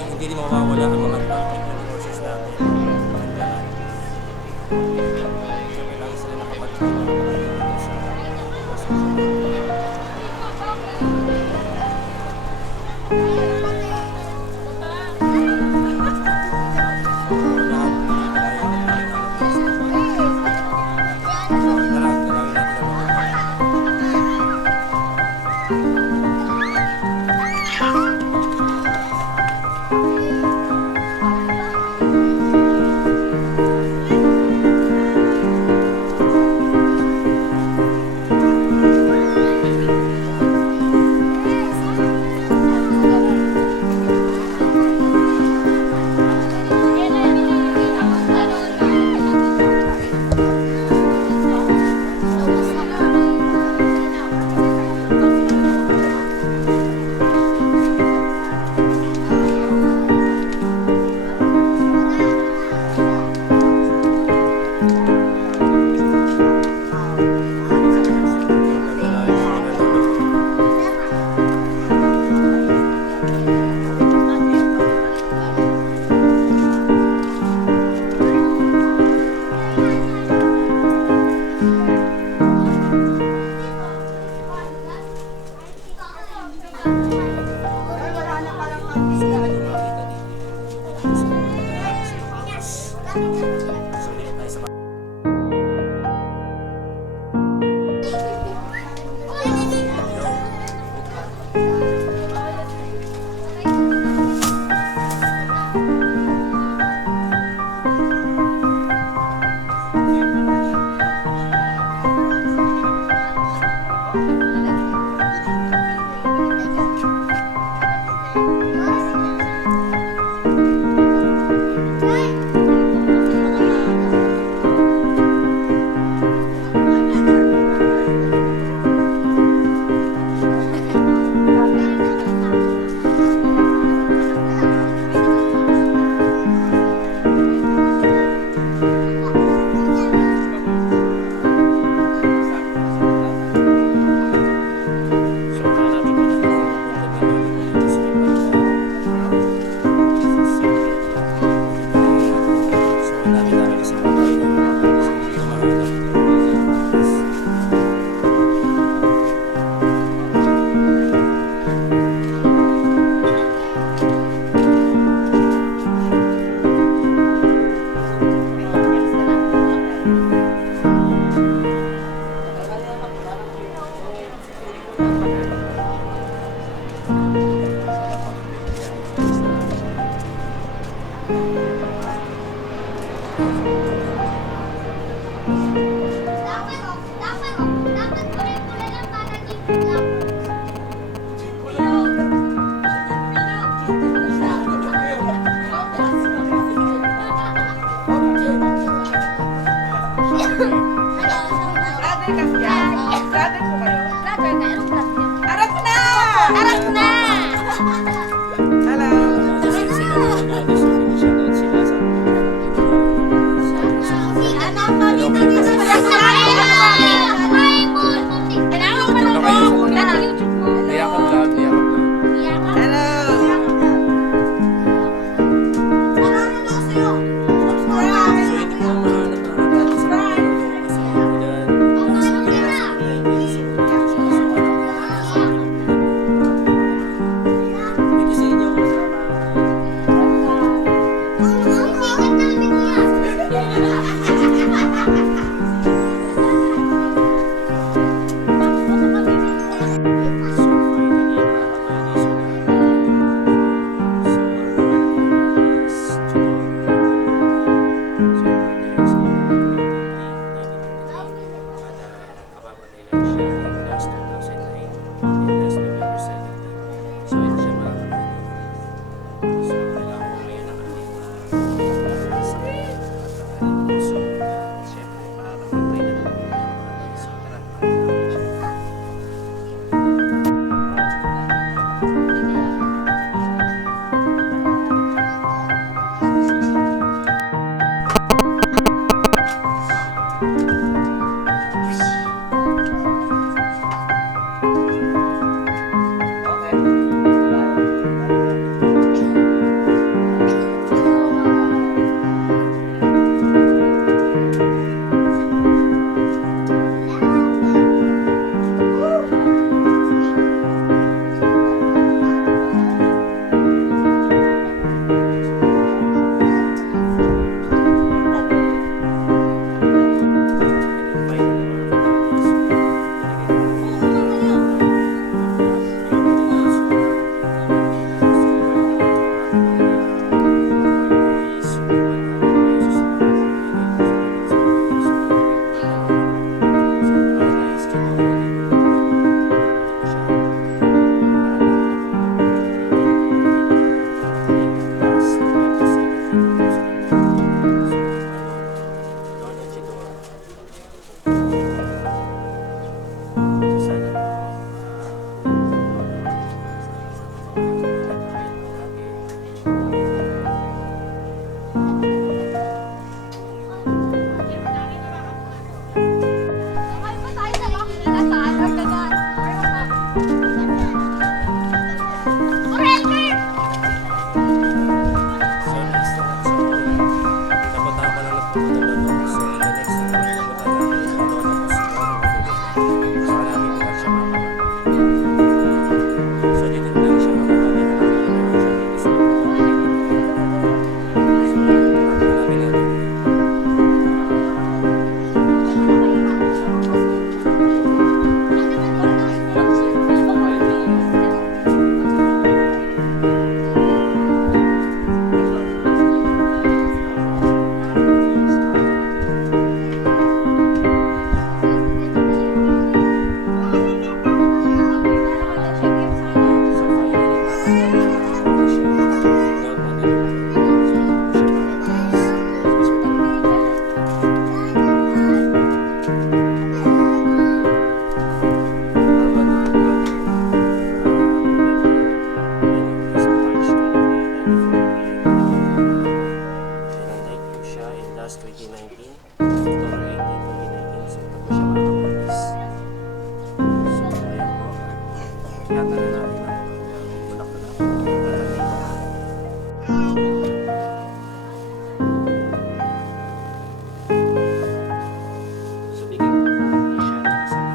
hindi din mawawala ang mga traffic na resources natin. Tandaan. So, kailangan sila nakapag-travel sa Yata na natin ang bulaklak. So, bigyan ko siya ng isang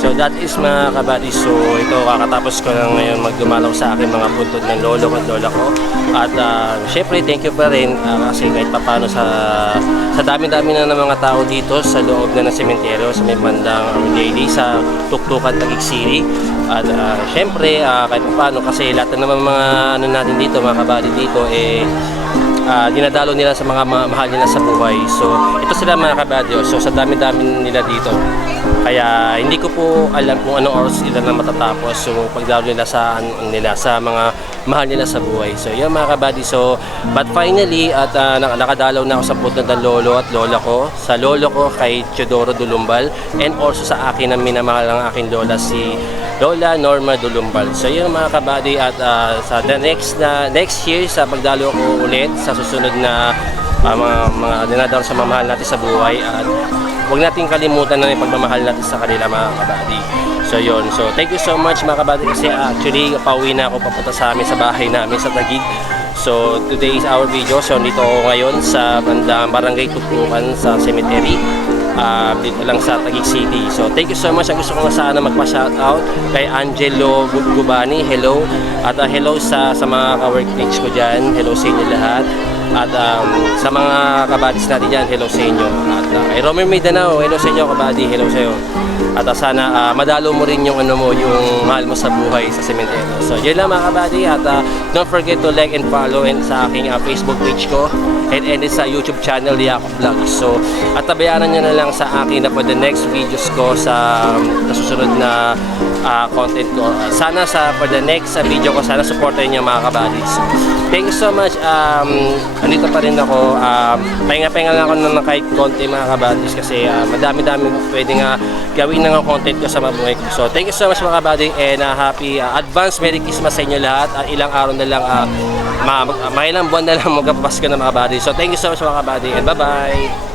So that is mga kabady. So ito, kakatapos ko lang ngayon magdumalaw sa aking mga puntod ng lolo ko at lola ko. At syempre thank you pa rin kasi kahit papano sa dami-dami na ng mga tao dito sa loob na ng sementeryo sa may bandang Daily sa Tuktukan, Taguig City. At syempre kahit papano kasi lahat na naman mga ano natin dito, mga kabady dito dinadalo nila sa mga mahal nila sa buhay. So ito sila mga kabady. So sa dami-dami nila dito, kaya hindi ko po alam kung anong oras sila na matatapos. So pagdalo nila sa mga mahal nila sa buhay. So yun mga kabady. So but finally at nakadalaw na ako sa puntod ng lolo at lola ko. Sa lolo ko kay Teodoro Dulumbal, and also sa akin na minamahal ng aking lola, si Lola Norma Dulumbal. So yun mga kabady. At sa the next year sa pagdalo ko ulit sa susunod na mga dinadalo sa mamahal natin sa buhay, at huwag natin kalimutan na yung pagmamahal natin sa kanila mga kabady. So yun, so thank you so much mga kabady, kasi actually pauwi na ako papunta sa amin sa bahay namin sa Taguig. So today is our video. So dito ako ngayon sa bandang Barangay Tuktukan sa cemetery. dito lang sa Taguig City. So thank you so much. Ang gusto ko nga sana magpa-shoutout kay Angelo Gubani, hello. At hello sa mga ka-workmates ko dyan, hello sa inyo lahat. At sa mga kabadis natin dyan, hello sa inyo. At kay Romer Mindanao, hello sa inyo kabady, hello sa iyo. At sana madalo mo rin yung yung mahal mo sa buhay sa sementeryo. So yun lang mga kabady, at don't forget to like and follow sa aking Facebook page ko and sa YouTube channel Yakob Vlogs. So at tabayanan nyo na lang sa akin na for the next videos ko sa susunod na content ko. Sana for the next video ko, sana supportan nyo mga kabadis. Thank you so much. Andito pa rin ako. Pahinga-pahinga lang ako ng kahit konti mga kabadis kasi madami-dami pwede nga gawin ng content ko sa mabuhay ko. So thank you so much mga kabadis, and happy advance Merry Christmas sa inyo lahat. Ilang araw na lang, mga ilang buwan na lang magpapasko na mga kabadis. So thank you so much mga kabadis, and bye-bye!